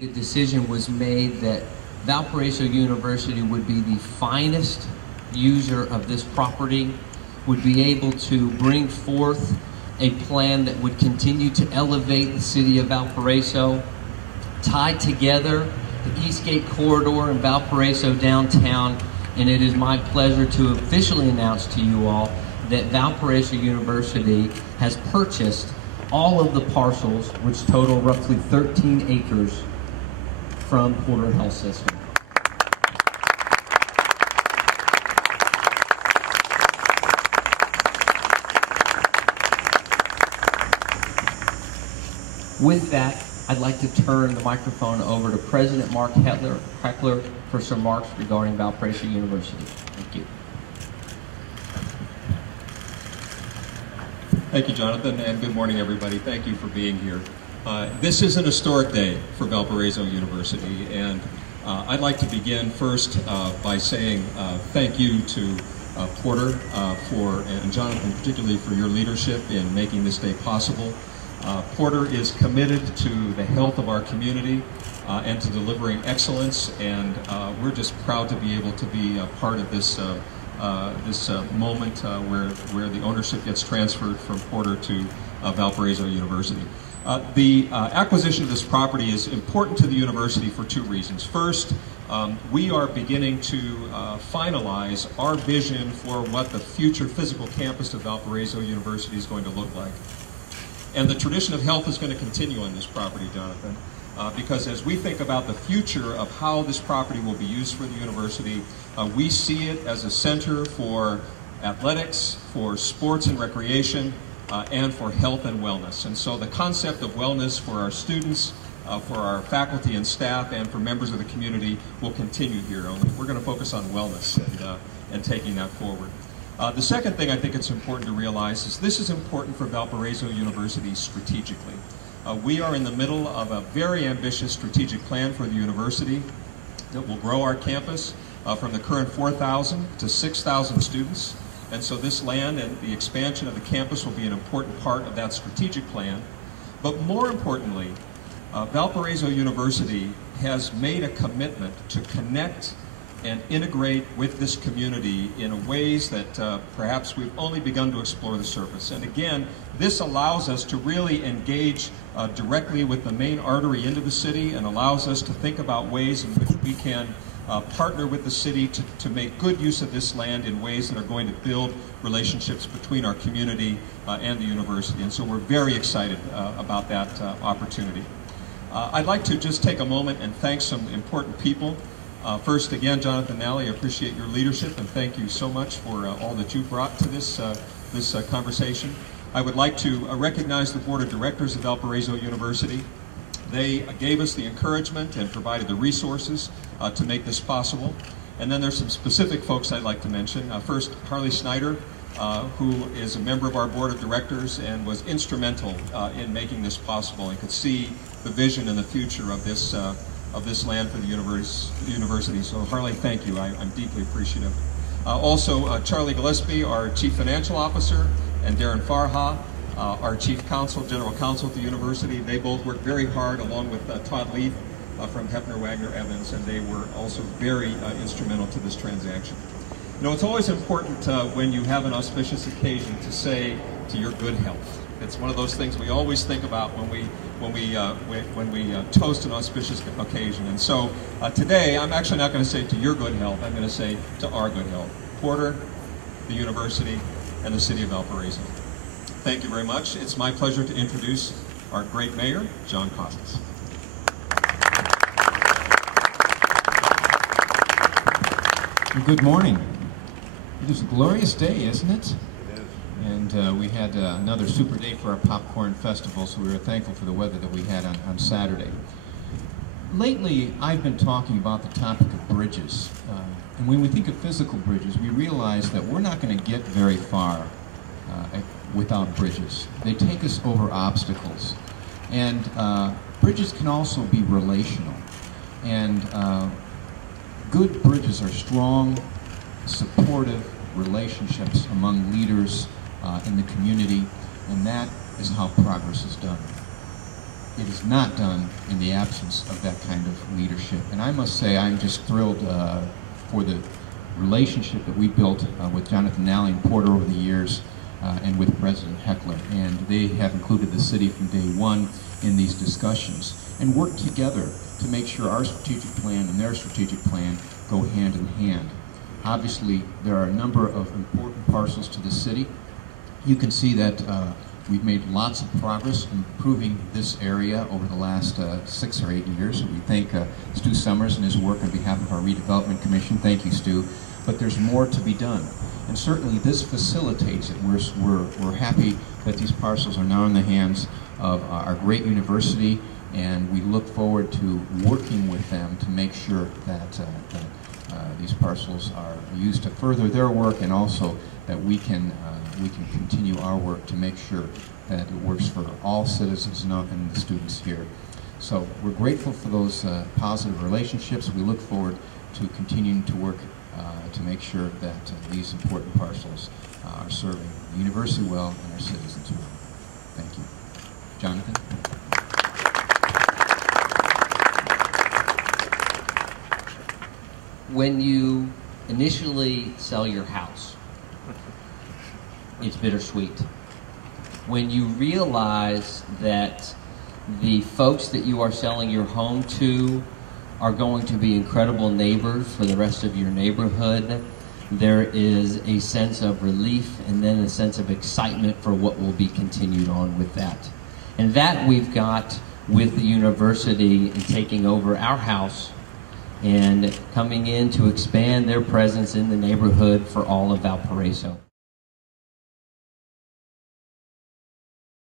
The decision was made that Valparaiso University would be the finest user of this property, would be able to bring forth a plan that would continue to elevate the city of Valparaiso, tie together the Eastgate Corridor and Valparaiso downtown, and it is my pleasure to officially announce to you all that Valparaiso University has purchased all of the parcels, which total roughly 13 acres, from Porter Health System. With that, I'd like to turn the microphone over to President Mark Heckler for some remarks regarding Valparaiso University. Thank you. Thank you, Jonathan, and good morning, everybody. Thank you for being here. This is an historic day for Valparaiso University, and I'd like to begin first by saying thank you to Porter and Jonathan particularly for your leadership in making this day possible. Porter is committed to the health of our community and to delivering excellence, and we're just proud to be able to be a part of this moment where the ownership gets transferred from Porter to Valparaiso University. The acquisition of this property is important to the university for two reasons. First, we are beginning to finalize our vision for what the future physical campus of Valparaiso University is going to look like. And the tradition of health is going to continue on this property, Jonathan, because as we think about the future of how this property will be used for the university, we see it as a center for athletics, for sports and recreation, and for health and wellness. And so the concept of wellness for our students, for our faculty and staff, and for members of the community will continue here. We're going to focus on wellness and taking that forward. The second thing I think it's important to realize is this is important for Valparaiso University strategically. We are in the middle of a very ambitious strategic plan for the university that will grow our campus from the current 4,000 to 6,000 students. And so this land and the expansion of the campus will be an important part of that strategic plan. But more importantly, Valparaiso University has made a commitment to connect and integrate with this community in ways that perhaps we've only begun to explore the surface. And again, this allows us to really engage directly with the main artery into the city and allows us to think about ways in which we can partner with the city to make good use of this land in ways that are going to build relationships between our community and the university. And so we're very excited about that opportunity. I'd like to just take a moment and thank some important people. First, again, Jonathan Nally, I appreciate your leadership and thank you so much for all that you brought to this conversation. I would like to recognize the Board of Directors of Valparaiso University. They gave us the encouragement and provided the resources to make this possible. And then there's some specific folks I'd like to mention. First, Harley Snyder, who is a member of our Board of Directors and was instrumental in making this possible and could see the vision and the future of this land for the university. So Harley, thank you. I'm deeply appreciative. Also, Charlie Gillespie, our Chief Financial Officer, and Darren Farha, our Chief Counsel, General Counsel at the university. They both worked very hard along with Todd Leaf from Hefner Wagner Evans, and they were also very instrumental to this transaction. You know, it's always important when you have an auspicious occasion to say to your good health. It's one of those things we always think about when we toast an auspicious occasion. And so today, I'm actually not going to say to your good health. I'm going to say to our good health. Porter, the university, and the city of Valparaiso. Thank you very much. It's my pleasure to introduce our great mayor, John Costas. Good morning. It is a glorious day, isn't it? And we had another super day for our popcorn festival, so we were thankful for the weather that we had on Saturday. Lately, I've been talking about the topic of bridges. And when we think of physical bridges, we realize that we're not going to get very far without bridges. They take us over obstacles. And bridges can also be relational. And good bridges are strong, supportive relationships among leaders in the community, and that is how progress is done. it is not done in the absence of that kind of leadership. And I must say, I'm just thrilled for the relationship that we built with Jonathan Nally and Porter over the years, and with President Heckler. And they have included the city from day one in these discussions and worked together to make sure our strategic plan and their strategic plan go hand in hand. Obviously, there are a number of important parcels to the city. You can see that we've made lots of progress improving this area over the last 6 or 8 years. We thank Stu Summers and his work on behalf of our redevelopment commission. Thank you, Stu. But there's more to be done. And certainly this facilitates it. We're happy that these parcels are now in the hands of our great university, and we look forward to working with them to make sure that these parcels are used to further their work, and also that we can continue our work to make sure that it works for all citizens and the students here. So we're grateful for those positive relationships. We look forward to continuing to work to make sure that these important parcels are serving the university well and our citizens well. Thank you. Jonathan? When you initially sell your house, it's bittersweet. When you realize that the folks that you are selling your home to are going to be incredible neighbors for the rest of your neighborhood, there is a sense of relief and then a sense of excitement for what will be continued on with that. And that we've got with the university and taking over our house and coming in to expand their presence in the neighborhood for all of Valparaiso.